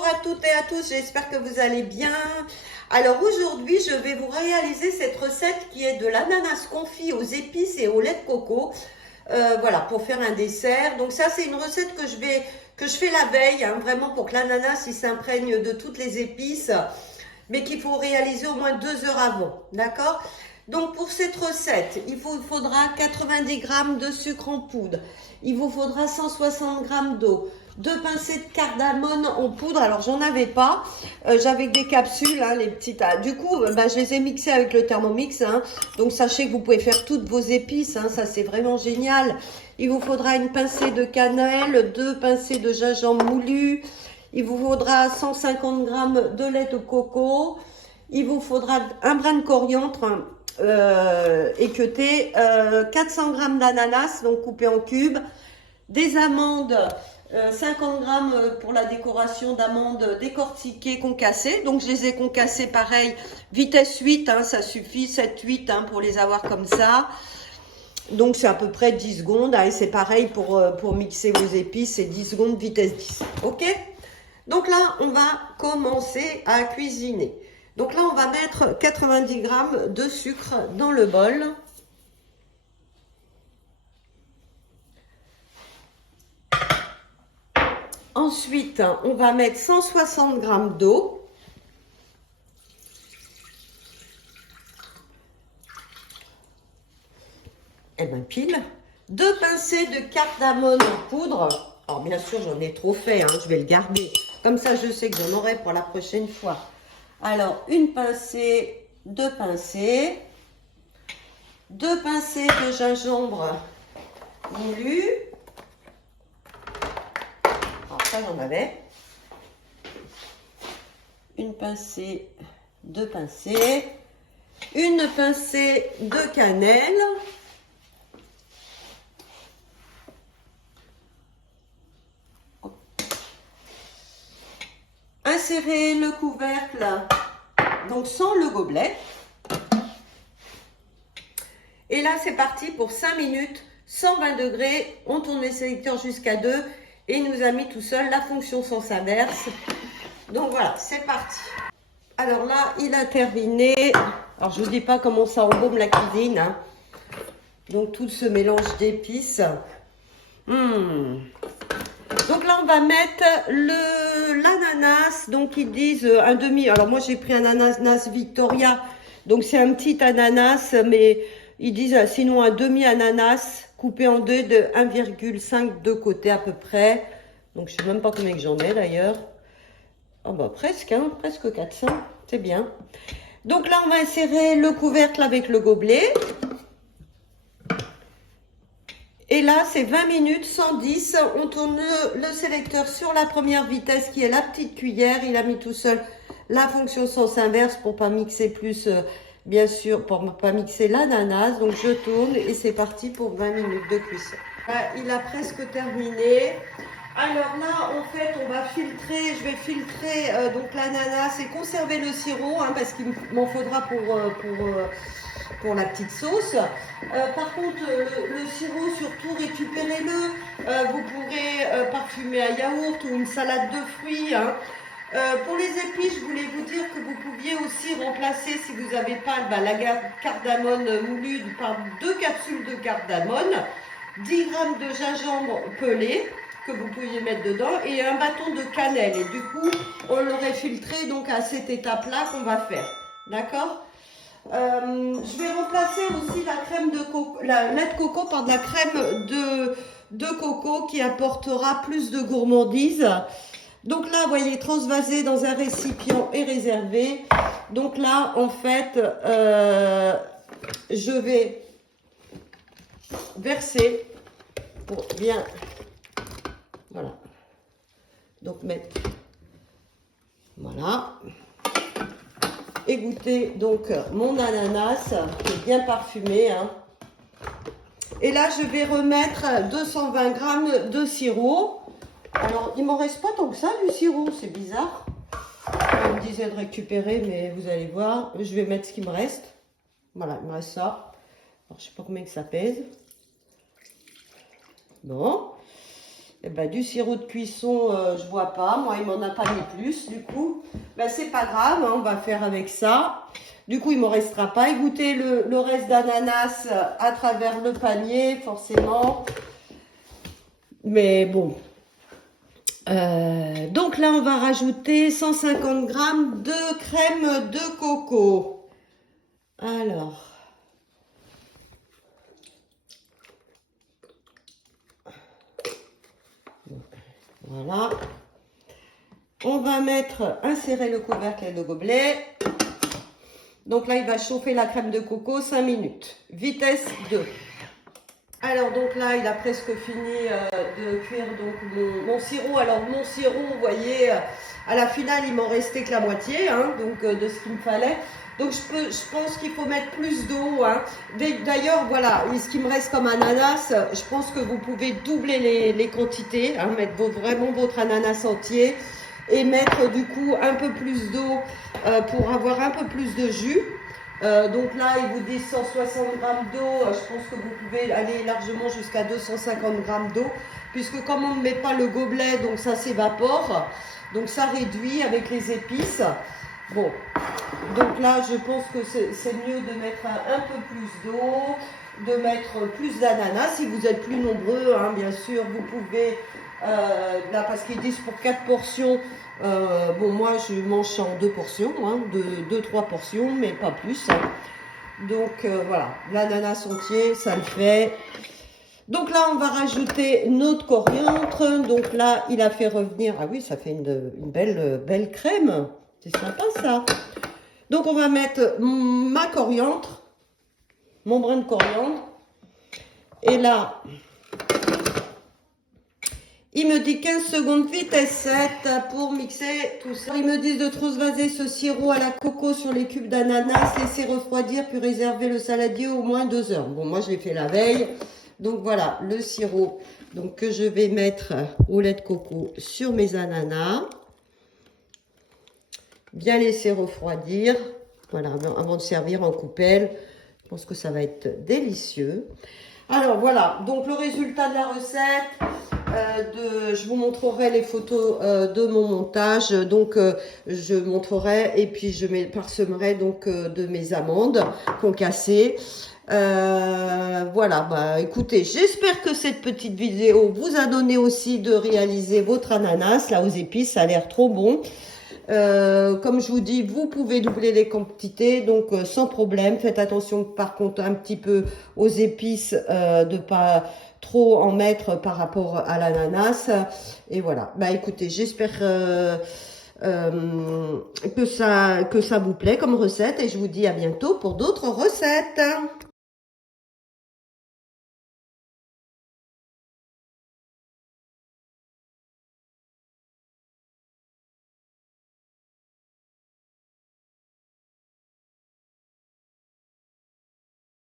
Bonjour à toutes et à tous, j'espère que vous allez bien. Alors aujourd'hui, je vais vous réaliser cette recette qui est de l'ananas confit aux épices et au lait de coco. Voilà, pour faire un dessert. Donc ça, c'est une recette que je fais la veille, hein, vraiment pour que l'ananas il s'imprègne de toutes les épices, mais qu'il faut réaliser au moins 2 heures avant, d'accord? Donc pour cette recette, il vous faudra 90 g de sucre en poudre, il vous faudra 160 g d'eau, 2 pincées de cardamone en poudre. Alors j'en avais pas, j'avais des capsules, hein, les petites. Du coup, je les ai mixées avec le Thermomix, hein. Donc sachez que vous pouvez faire toutes vos épices, hein, ça c'est vraiment génial. Il vous faudra une pincée de cannelle, 2 pincées de gingembre moulu, il vous faudra 150 g de lait de coco, il vous faudra un brin de coriandre équeuté, 400 g d'ananas, donc coupé en cubes, des amandes, 50 g pour la décoration d'amandes décortiquées, concassées. Donc je les ai concassées pareil, vitesse 8, hein, ça suffit, 7-8 hein, pour les avoir comme ça. Donc c'est à peu près 10 secondes, hein, et c'est pareil pour mixer vos épices, c'est 10 secondes, vitesse 10. Ok? Donc là, on va commencer à cuisiner. Donc là, on va mettre 90 g de sucre dans le bol. Ensuite, on va mettre 160 g d'eau. Et bien pile. 2 pincées de cardamone en poudre. Alors bien sûr, j'en ai trop fait, hein, je vais le garder. Comme ça, je sais que j'en aurai pour la prochaine fois. Alors, une pincée, 2 pincées. 2 pincées de gingembre moulu. Alors ça, j'en avais. Une pincée, 2 pincées. Une pincée de cannelle. Insérez le couvercle, donc sans le gobelet. Et là, c'est parti pour 5 minutes, 120 degrés. On tourne les sélecteurs jusqu'à 2 et il nous a mis tout seul la fonction sens inverse. Donc voilà, c'est parti. Alors là, il a terminé. Alors, je ne vous dis pas comment ça embaume la cuisine, hein. Donc, tout ce mélange d'épices. Donc là, on va mettre l'ananas. Donc, ils disent un demi. Alors, moi, j'ai pris un ananas Victoria. Donc, c'est un petit ananas, mais ils disent sinon un demi-ananas coupé en deux de 1,5 de côté à peu près. Donc, je ne sais même pas combien que j'en ai d'ailleurs. Oh, bah, presque, hein, presque 400. C'est bien. Donc là, on va insérer le couvercle avec le gobelet. Et là, c'est 20 minutes, 110. On tourne le sélecteur sur la première vitesse qui est la petite cuillère. Il a mis tout seul la fonction sens inverse pour pas mixer plus, bien sûr, pour pas mixer l'ananas. Donc, je tourne et c'est parti pour 20 minutes de cuisson. Il a presque terminé. Alors là, en fait, on va filtrer, je vais filtrer donc l'ananas et conserver le sirop, hein, parce qu'il m'en faudra pour la petite sauce. Par contre, le sirop, surtout, récupérez-le. Vous pourrez parfumer un yaourt ou une salade de fruits, hein. Pour les épices, je voulais vous dire que vous pouviez aussi remplacer, si vous n'avez pas la cardamone moulue, par 2 capsules de cardamone, 10 g de gingembre pelé, que vous pouviez mettre dedans, et un bâton de cannelle. Et du coup, on l'aurait filtré donc à cette étape-là qu'on va faire. D'accord? Je vais remplacer aussi la crème de coco, la lait de coco par de la crème de coco qui apportera plus de gourmandise. Donc là, vous voyez, transvasé dans un récipient et réservé. Donc là, en fait, je vais verser pour bien... Voilà. Donc mettre... Voilà. Égoutter donc mon ananas qui est bien parfumé, hein. Et là, je vais remettre 220 g de sirop. Alors, il m'en reste pas tant que ça du sirop, c'est bizarre. On me disait de récupérer, mais vous allez voir. Je vais mettre ce qui me reste. Voilà, il me reste ça. Alors, je sais pas combien que ça pèse. Bon. Eh ben, du sirop de cuisson, je vois pas. Moi, il m'en a pas mis plus, du coup. Ben, c'est pas grave, hein, on va faire avec ça. Du coup, il me restera pas. Égoutter le reste d'ananas à travers le panier, forcément. Mais bon. Donc là, on va rajouter 150 grammes de crème de coco. Alors. Voilà. On va insérer le couvercle et le gobelet. Donc là, il va chauffer la crème de coco 5 minutes. Vitesse 2. Alors donc là, il a presque fini de cuire donc mon sirop. Alors mon sirop, vous voyez, à la finale, il m'en restait que la moitié, hein, donc de ce qu'il me fallait. Donc je pense qu'il faut mettre plus d'eau. Hein. D'ailleurs, voilà, ce qui me reste comme ananas, je pense que vous pouvez doubler les quantités, hein, mettre vraiment votre ananas entier et mettre du coup un peu plus d'eau pour avoir un peu plus de jus. Donc là, il vous dit 160 grammes d'eau. Je pense que vous pouvez aller largement jusqu'à 250 grammes d'eau, puisque comme on ne met pas le gobelet, donc ça s'évapore. Donc ça réduit avec les épices. Bon, donc là, je pense que c'est mieux de mettre un peu plus d'eau, de mettre plus d'ananas. Si vous êtes plus nombreux, hein, bien sûr, vous pouvez, là, parce qu'ils disent pour 4 portions, bon, moi, je mange en 2 portions, hein, 2-3 portions, mais pas plus. Hein. Donc, voilà, l'ananas entier, ça le fait. Donc là, on va rajouter notre coriandre. Donc là, il a fait revenir, ah oui, ça fait une belle crème. C'est sympa, ça. Donc, on va mettre ma coriandre, mon brin de coriandre. Et là, il me dit 15 secondes, vitesse 7 pour mixer tout ça. Ils me disent de transvaser ce sirop à la coco sur les cubes d'ananas, laisser refroidir, puis réserver le saladier au moins 2 heures. Bon, moi, je l'ai fait la veille. Donc, voilà, le sirop donc, que je vais mettre au lait de coco sur mes ananas. Bien laisser refroidir. Voilà, avant de servir en coupelle. Je pense que ça va être délicieux. Alors, voilà. Donc, le résultat de la recette. Je vous montrerai les photos de mon montage. Donc, je montrerai et puis je parsemerai donc de mes amandes concassées. Voilà, bah écoutez, j'espère que cette petite vidéo vous a donné aussi de réaliser votre ananas là aux épices, ça a l'air trop bon. Comme je vous dis, vous pouvez doubler les quantités, donc sans problème. Faites attention par contre un petit peu aux épices, de pas trop en mettre par rapport à l'ananas. Et voilà, bah écoutez, j'espère que ça vous plaît comme recette et je vous dis à bientôt pour d'autres recettes.